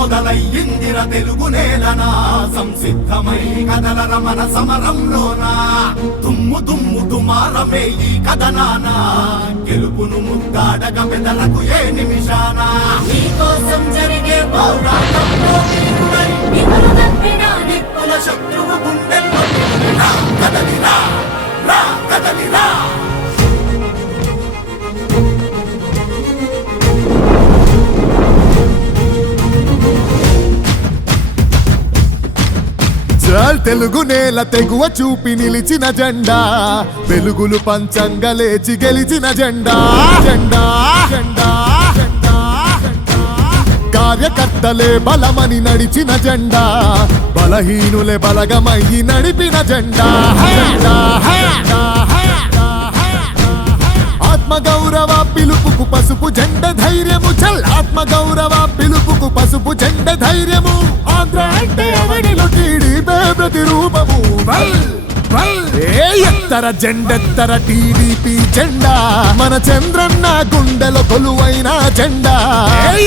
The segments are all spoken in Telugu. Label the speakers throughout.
Speaker 1: యుద్ధం మొదలయ్యిందిర తెలుగు నేలనా? సంసిద్ధమై కదల రమణ సమరంలోనా? తుమ్ము తుమ్ము తుమారమే ఈ కథనాన? గెలుపును ముద్దాడగ పెదలకు ఏ నిమిషానా? నీకోసం జరిగే పౌరాణంలో శత్రువు గుండెల్లో కదలిరా రా కదలిరా.
Speaker 2: తెలుగు నేల తెగువ చూపి నిలిచిన జెండా. వెలుగులు పంచంగా లేచి గెలిచిన జెండా. జెండా జెండా కార్యకర్తలే బలమని నడిచిన జెండా. బలహీనులే బలగమయ్యి నడిపిన జెండా జెండా, జెండా. ఆత్మ గౌరవ పిలుపుకు పసుపు జెండ ధైర్యము. చల్ ఆత్మ గౌరవ పిలుపుకు పసుపు జెండ ధైర్యము. ఆంధ్ర అంటే అవనిలో టీడీపీ ప్రతిరూపము. ఎత్తర జెండెత్తర టీడీపీ జెండా? మన చంద్రన్న గుండెలో కొలువైన జెండా.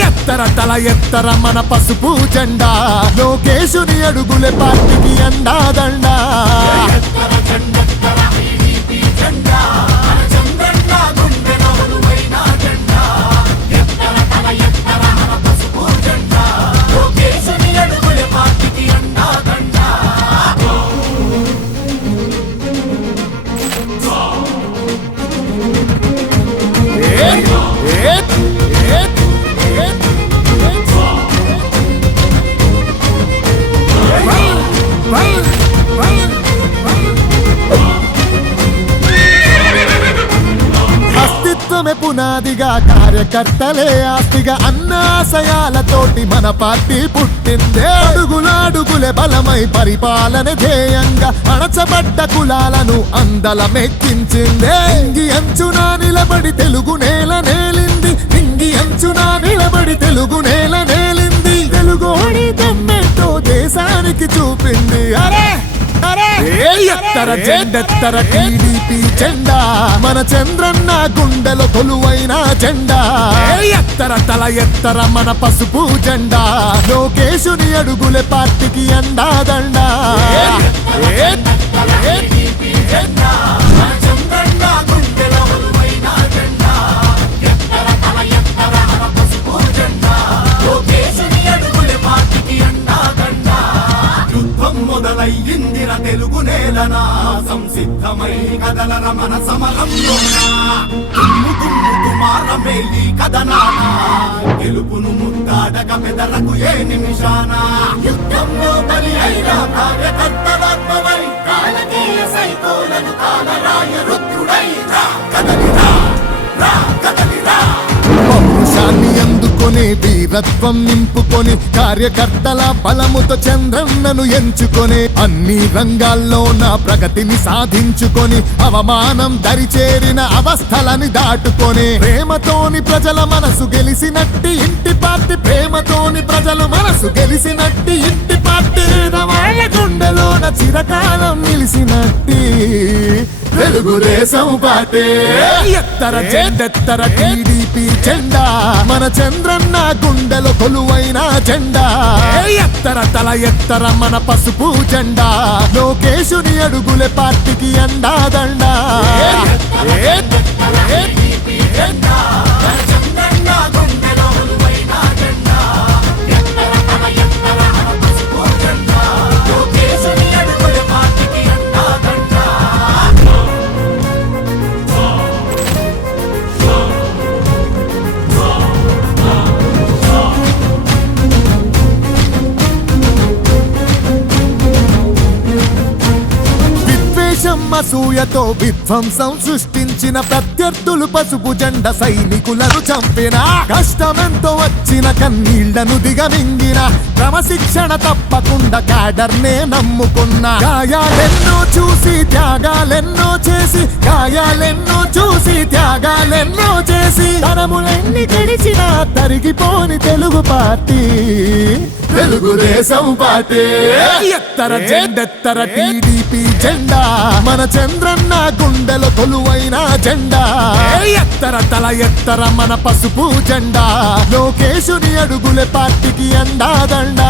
Speaker 2: ఎత్తర తల ఎత్తర మన పసుపు జెండా? లోకేశుని అడుగులే పార్టీకి అండాదండా. పునాదిగా కార్యకర్తలే ఆస్తిగా అన్నాశయాలతోటి మన పార్టీ పుట్టిందే. అడుగులాడుగులే బలమై పరిపాలన ధ్యేయంగా అణచబడ్డ కులాలను అందల మెక్కించిందే ఇంగి అంచున నిలబడి తెలుగు నేల నేలింది. ఇంగి అంచున నిలబడి తెలుగు నేల నేలింది. తెలుగోడి దేశానికి చూపింది. అరే ఎత్తర జెండెత్తర టీడీపీ జెండా మన చంద్రన్న గుండెలో కొలువైన జెండా ఎత్తర తల ఎత్తర మన పసుపు జెండా లోకేశుని అడుగులే పార్టీకి అండాదండా
Speaker 1: జెండా సంసిద్ధమై కదలర మన సమరంలోనా తుమ్ము ఈ కథనాన. గెలుపును ముద్దాడక పెదలకు ఏ నిమిషానా. యుద్ధంలో బలి అయిన కార్యకర్తలాత్మవై కాలకీయ సైకోలను కాలరాయ రుద్రుడై రా కదలిరా రా కదలిరా.
Speaker 2: పౌరుషాన్ని నింపుకొని వీరత్వం నింపుకొని కార్యకర్తల బలముతో చంద్రన్నను ఎంచుకొని అన్ని రంగాల్లో నా ప్రగతిని సాధించుకొని అవమానం దరిచేరిన అవస్థలని దాటుకొని ప్రేమతోని ప్రజల మనసు గెలిసినట్టి ఇంటి పార్టీ ప్రేమతోని ప్రజల మనసు గెలిసినట్టి ఇంటి పార్టీ వాళ్ళ గుండెలోన చిరకాలం నిలిసినట్టి. తెలుగుదేశం పార్టీ. ఎత్తర జెండెత్తర టీడీపీ జెండా. మన చంద్రన్న గుండెలో కొలువైన జెండా. ఎత్తర తల ఎత్తర మన పసుపు జెండా. లోకేశుని అడుగులే పార్టీకి అండాదండా. అసూయతో విధ్వంసం సృష్టించిన ప్రత్యర్థులు పసుపు జెండ సైనికులను చంపిన. కష్టమెంతో వచ్చిన కన్నీళ్ళను దిగమింగిన. క్రమశిక్షణ తప్పకుండా క్యాడర్నే నమ్ముకున్న. గాయాలెన్నో చూసి త్యాగాలెన్నో చేసి. గాయాలెన్నో చూసి త్యాగాలెన్నో చేసి. తరములెన్ని గడిచినా తరిగిపోని తెలుగు పార్టీ. తెలుగుదేశం పార్టీ. ఎత్తర జెండెత్తర హ్యాపీ జెండా. మన చంద్రన్న గుండెల తొలువైన జెండా. ఎత్తర తల ఎత్తర మన పసుపు జెండా. లోకేశుని అడుగులే పార్టీకి అండాదండా.